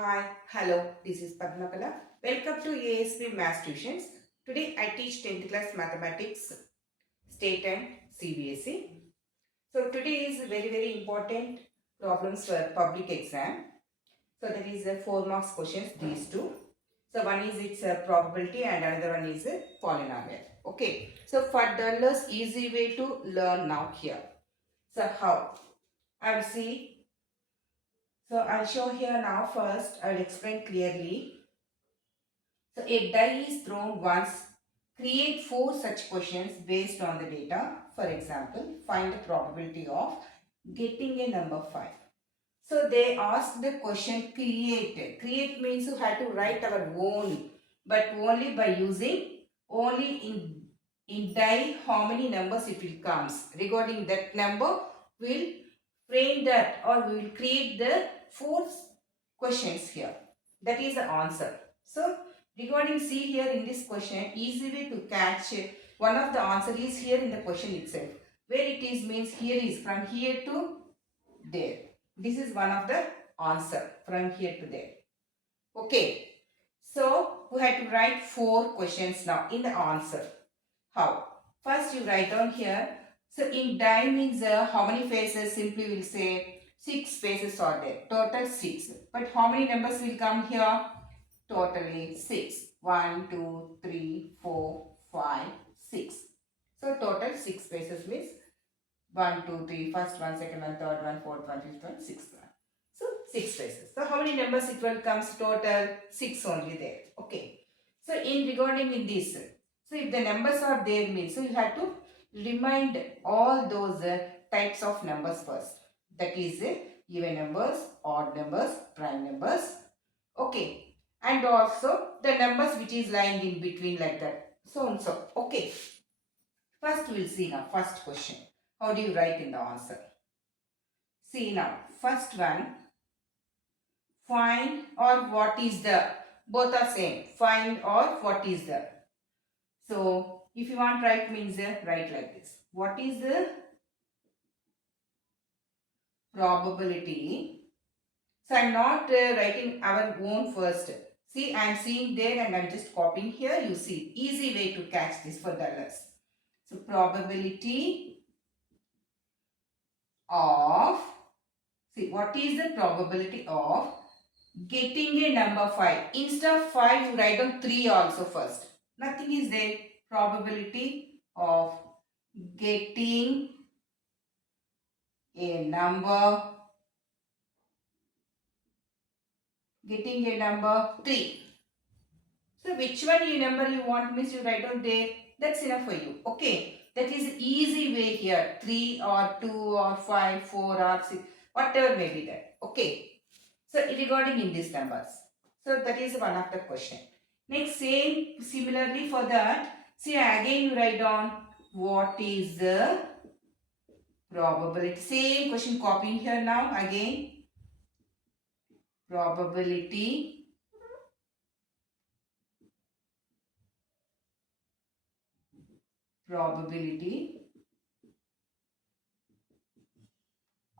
Hi, hello, this is Padmakala. Welcome to ASP Maths Tuitions. Today I teach 10th class Mathematics, State and cbse. So today is very important problems for public exam. So that is 4 marks questions, these two. So one is its probability and another one is polynomial. Okay, so for dullers, easy way to learn now here. So how? I will see. So I'll show here now first. I will explain clearly. So a die is thrown once. Create 4 such questions based on the data. For example, find the probability of getting a number 5. So they asked the question create. Create means you have to write our own, but only by using only in die how many numbers it will comes. Regarding that number, we'll frame that or we will create the 4 questions here. That is the answer. So regarding see here in this question, easy way to catch one of the answer is here in the question itself. Where it is means here is from here to there. This is one of the answer from here to there. Okay. So we have to write 4 questions now in the answer. How? First you write down here. So in die means how many faces? Simply we'll say 6 faces are there. Total 6. But how many numbers will come here? Totally 6. 1, 2, 3, 4, 5, 6. So total 6 faces means 1, 2, 3, first one, second one, third one, fourth one, fifth one, sixth one. So 6 spaces. So how many numbers it will comes total? 6 only there. Okay. So in regarding in this, so if the numbers are there means, so you have to remind all those types of numbers first. That is even numbers, odd numbers, prime numbers. Okay. And also the numbers which is lying in between like that. So and so. Okay. First we'll see now. First question. How do you write in the answer? See now, first one, find or what is the, both are same, find or what is the. So, if you want write means write like this. What is the probability? So, I am not writing our own first. See, I am seeing there and I am just copying here. You see, easy way to catch this for the others. So, probability of, see, what is the probability of getting a number 5. Instead of 5, you write down 3 also first. Nothing is there. Probability of getting a number 3. So which one you number you want means you write down there. That's enough for you. Okay. That is easy way here. 3 or 2 or 5, 4 or 6. Whatever may be there. Okay. So regarding in these numbers. So that is one of the question. Next same similarly for that. See again you write down what is the probability. Same question copying here now again. Probability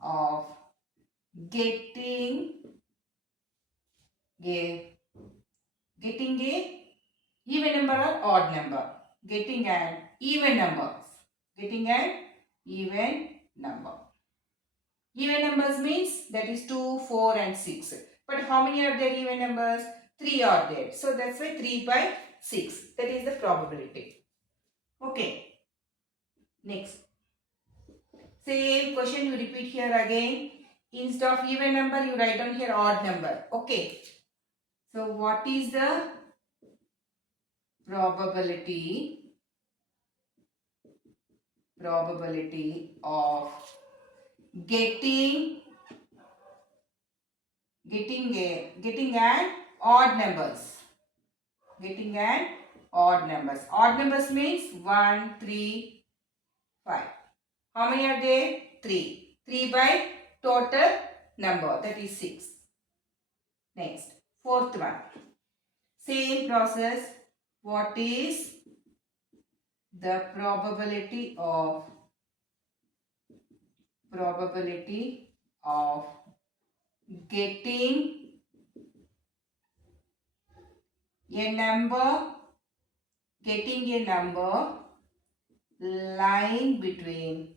of getting a even number or odd number. Getting an even number. Getting an even number. Even numbers means that is 2, 4 and 6. But how many are there even numbers? 3 are there. So that's why 3 by 6. That is the probability. Okay. Next. Same question you repeat here again. Instead of even number you write down here odd number. Okay. So what is the probability of getting an odd numbers? Getting an odd numbers. Odd numbers means 1, 3, 5. How many are there? 3. 3 by total number, that is 6. Next, fourth one. Same process. What is the probability of getting a number, getting a number lying between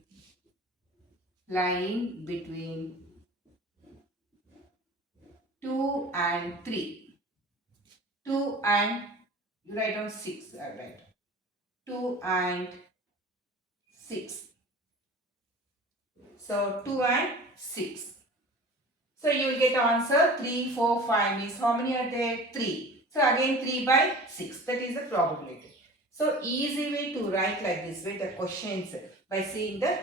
2 and 3. 2 and, you write on 6, I write 2 and 6. So 2 and 6. So you will get answer 3, 4, 5 means how many are there? 3. So again 3 by 6. That is the probability. So easy way to write like this way the questions by seeing the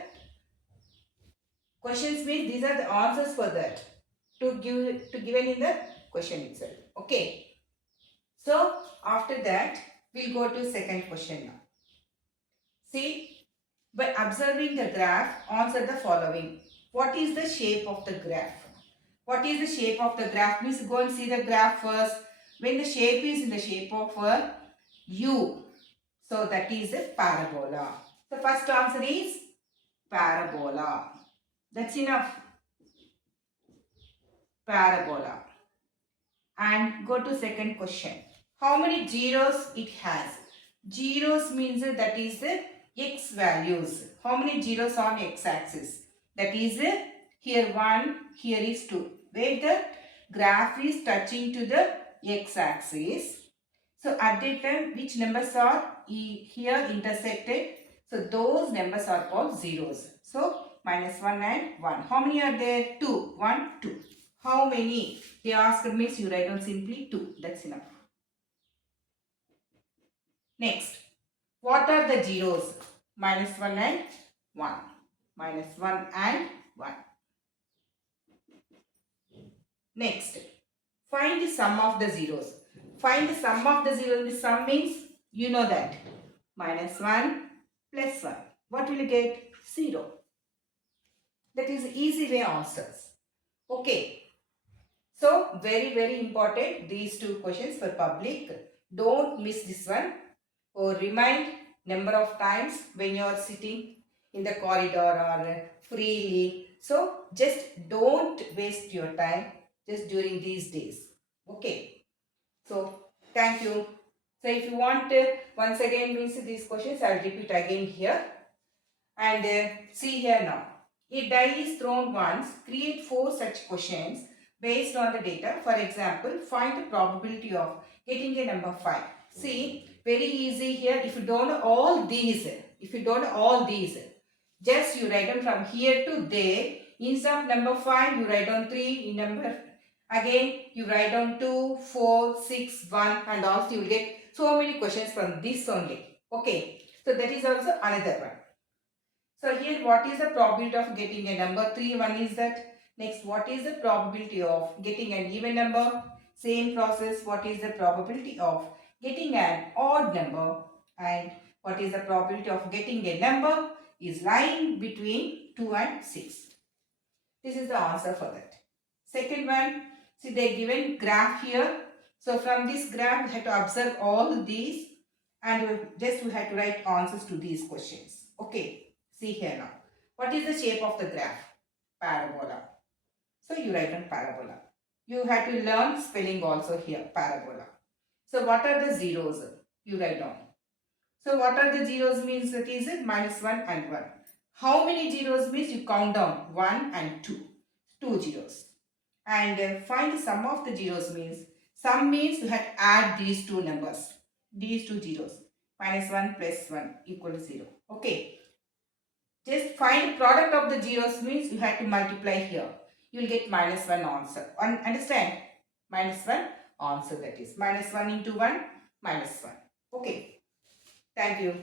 questions means these are the answers for that to given in the question itself. Okay. So after that we'll go to second question now. See, by observing the graph, answer the following. What is the shape of the graph? What is the shape of the graph? Means go and see the graph first. When the shape is in the shape of a U, so that is a parabola. The first answer is parabola. That's enough. Parabola. And go to second question. How many zeros it has? Zeros means that is the x values. How many zeros on x axis? That is here 1, here is 2. Where the graph is touching to the x axis. So at that time which numbers are here intersected? So those numbers are called zeros. So minus 1 and 1. How many are there? 2. 1, 2. How many? They asked means you write down simply 2. That's enough. Next, what are the zeros? Minus 1 and 1. Minus 1 and 1. Next, find the sum of the zeros. Find the sum of the zeros. The sum means you know that. Minus 1 plus 1. What will you get? 0. That is easy way answers. Okay. So, very important these two questions for public. Don't miss this one. Or remind number of times when you are sitting in the corridor or freely. So, just don't waste your time just during these days. Okay. So, thank you. So, if you want once again means these questions, I will repeat again here. And see here now. A die is thrown once. Create 4 such questions based on the data. For example, find the probability of getting a number 5. See, very easy here. If you don't know all these, just you write down from here to there. Instead of number 5, you write down 3. In number, again, you write down 2, 4, 6, 1 and also you will get so many questions from this only. Okay. So, that is also another one. So here what is the probability of getting a number? 3, 1 is that. Next, what is the probability of getting an even number? Same process. What is the probability of getting an odd number? And what is the probability of getting a number is lying between 2 and 6. This is the answer for that. Second one, see they given graph here. So from this graph we have to observe all these and we have to write answers to these questions. Okay. See here now. What is the shape of the graph? Parabola. So you write on parabola. You have to learn spelling also here. Parabola. So what are the zeros? You write down. So what are the zeros means that is minus 1 and 1. How many zeros means you count down 1 and 2. 2 zeros. And find the sum of the zeros means sum means you have to add these two numbers. These two zeros. Minus 1 plus 1 equal to 0. Okay. Just find product of the zeros means you have to multiply here. You will get minus 1 answer. Understand? Minus 1 answer that is. Minus 1 into 1 minus 1. Okay. Thank you.